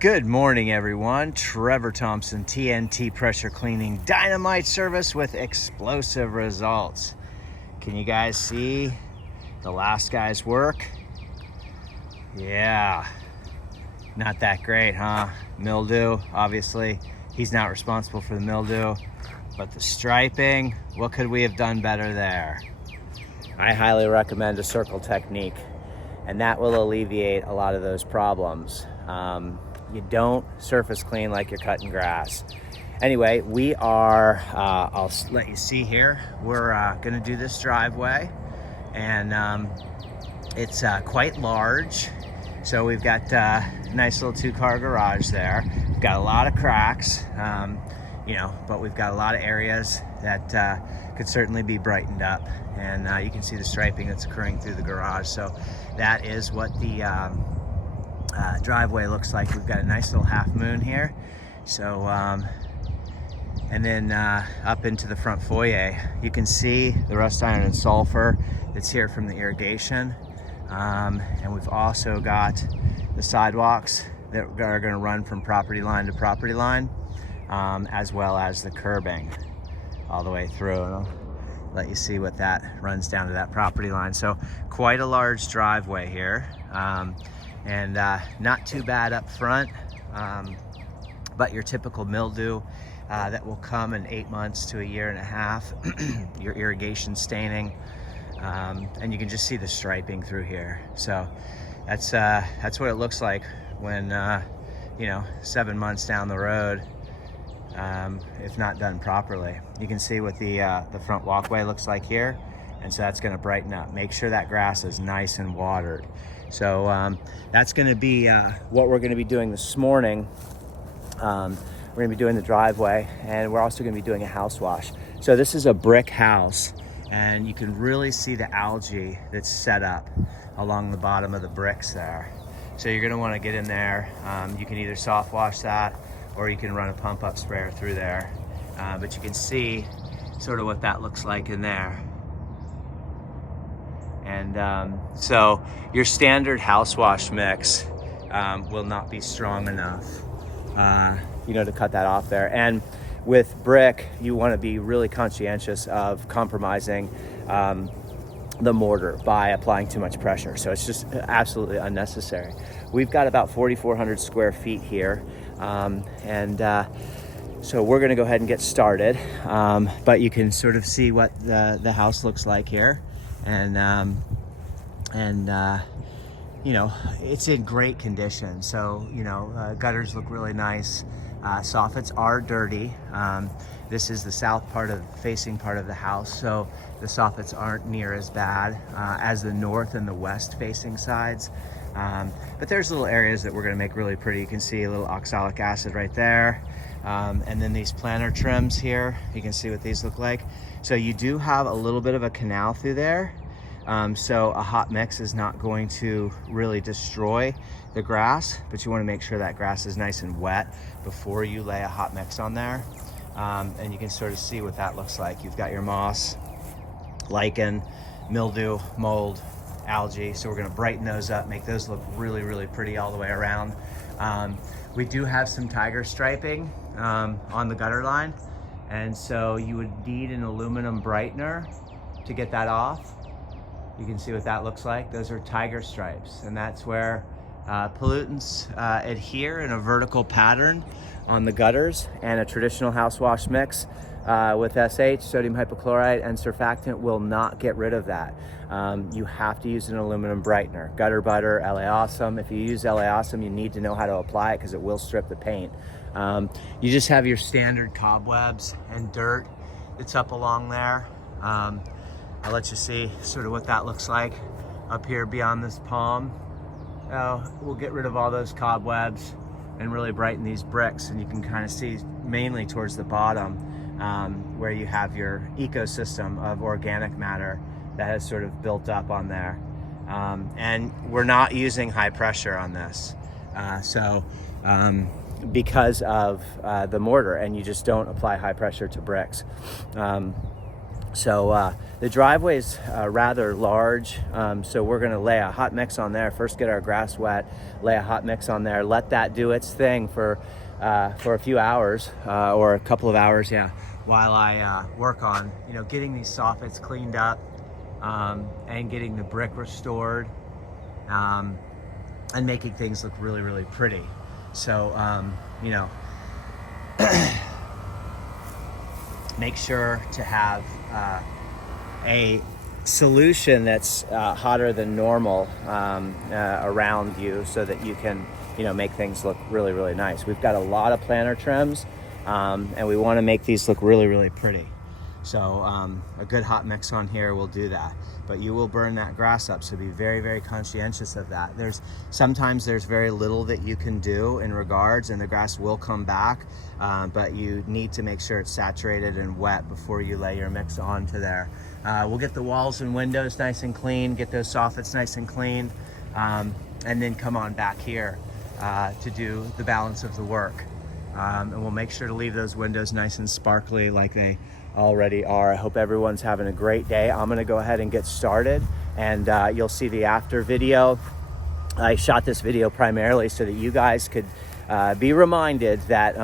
Good morning, everyone. Trevor Thompson, TNT Pressure Cleaning Dynamite Service with explosive results. Can you guys see the last guy's work? Yeah, not that great, huh? Mildew, obviously, he's not responsible for the mildew, but the striping, what could we have done better there? I highly recommend a circle technique, and that will alleviate a lot of those problems. You don't surface clean like you're cutting grass. Anyway, we are, I'll let you see here, we're gonna do this driveway, and it's quite large. So we've got a nice little 2-car garage there. We've got a lot of cracks, but we've got a lot of areas that could certainly be brightened up. And you can see the striping that's occurring through the garage. So that is what the driveway looks like. We've got a nice little half moon here. So, and then up into the front foyer, you can see the rust iron and sulfur that's here from the irrigation. And we've also got the sidewalks that are going to run from property line to property line, as well as the curbing all the way through. And I'll let you see what that runs down to that property line. So quite a large driveway here. And not too bad up front, but your typical mildew that will come in 8 months to a year and a half, your irrigation staining, and you can just see the striping through here. So that's what it looks like when 7 months down the road, if not done properly. You can see what the front walkway looks like here, and so that's going to brighten up. Make sure that grass is nice and watered. So that's going to be what we're going to be doing this morning. We're going to be doing the driveway, and we're also going to be doing a house wash. So this is a brick house, and you can really see the algae that's set up along the bottom of the bricks there. So you're going to want to get in there. You can either soft wash that, or you can run a pump up sprayer through there. But you can see sort of what that looks like in there. And so your standard house wash mix will not be strong enough, to cut that off there. And with brick, you want to be really conscientious of compromising the mortar by applying too much pressure. So it's just absolutely unnecessary. We've got about 4,400 square feet here. So we're going to go ahead and get started. But you can sort of see what the house looks like here. And it's in great condition. So, gutters look really nice. Soffits are dirty. This is the south facing part of the house. So the soffits aren't near as bad as the north and the west facing sides. But there's little areas that we're going to make really pretty. You can see a little oxalic acid right there. And then these planter trims here, you can see what these look like. So you do have a little bit of a canal through there. So a hot mix is not going to really destroy the grass, but you want to make sure that grass is nice and wet before you lay a hot mix on there. And you can sort of see what that looks like. You've got your moss, lichen, mildew, mold, algae. So we're going to brighten those up, make those look really, really pretty all the way around. We do have some tiger striping on the gutter line. And so you would need an aluminum brightener to get that off. You can see what that looks like. Those are tiger stripes, and that's where pollutants adhere in a vertical pattern on the gutters, and a traditional house wash mix with SH, sodium hypochlorite, and surfactant will not get rid of that. You have to use an aluminum brightener. Gutter butter, LA Awesome. If you use LA Awesome, you need to know how to apply it because it will strip the paint. You just have your standard cobwebs and dirt that's up along there. I'll let you see sort of what that looks like up here beyond this palm. We'll get rid of all those cobwebs and really brighten these bricks, and you can kind of see mainly towards the bottom where you have your ecosystem of organic matter that has sort of built up on there. And we're not using high pressure on this. Because of the mortar, and you just don't apply high pressure to bricks. So the driveway is rather large, so we're gonna lay a hot mix on there. First get our grass wet, lay a hot mix on there, let that do its thing for a few hours or a couple of hours, yeah, while I work on, getting these soffits cleaned up and getting the brick restored and making things look really, really pretty. So, make sure to have a solution that's hotter than normal around you so that you can, make things look really, really nice. We've got a lot of planter trims and we want to make these look really, really pretty. So a good hot mix on here will do that. But you will burn that grass up, so be very, very conscientious of that. Sometimes there's very little that you can do in regards, and the grass will come back, but you need to make sure it's saturated and wet before you lay your mix onto there. We'll get the walls and windows nice and clean, get those soffits nice and clean, and then come on back here to do the balance of the work. And we'll make sure to leave those windows nice and sparkly like they already are. I hope everyone's having a great day. I'm gonna go ahead and get started, and you'll see the after video. I shot this video primarily so that you guys could be reminded that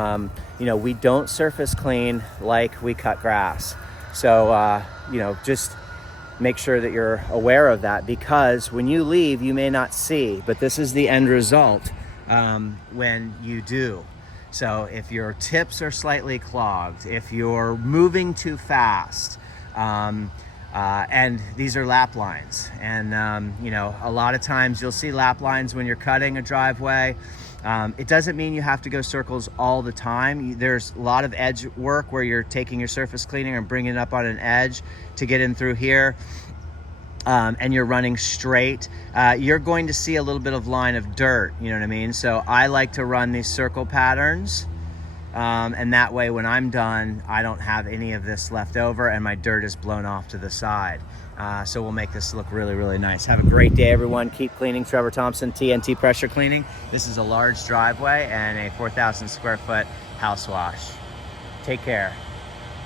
we don't surface clean like we cut grass. So just make sure that you're aware of that, because when you leave you may not see, but this is the end result when you do. So if your tips are slightly clogged, if you're moving too fast, and these are lap lines, and a lot of times you'll see lap lines when you're cutting a driveway. It doesn't mean you have to go circles all the time. There's a lot of edge work where you're taking your surface cleaner and bringing it up on an edge to get in through here. And you're running straight, you're going to see a little bit of line of dirt, you know what I mean? So I like to run these circle patterns, and that way when I'm done, I don't have any of this left over and my dirt is blown off to the side. So we'll make this look really, really nice. Have a great day, everyone. Keep cleaning. Trevor Thompson, TNT Pressure Cleaning. This is a large driveway and a 4,000 square foot house wash. Take care.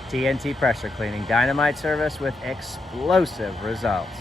TNT Pressure Cleaning, dynamite service with explosive results.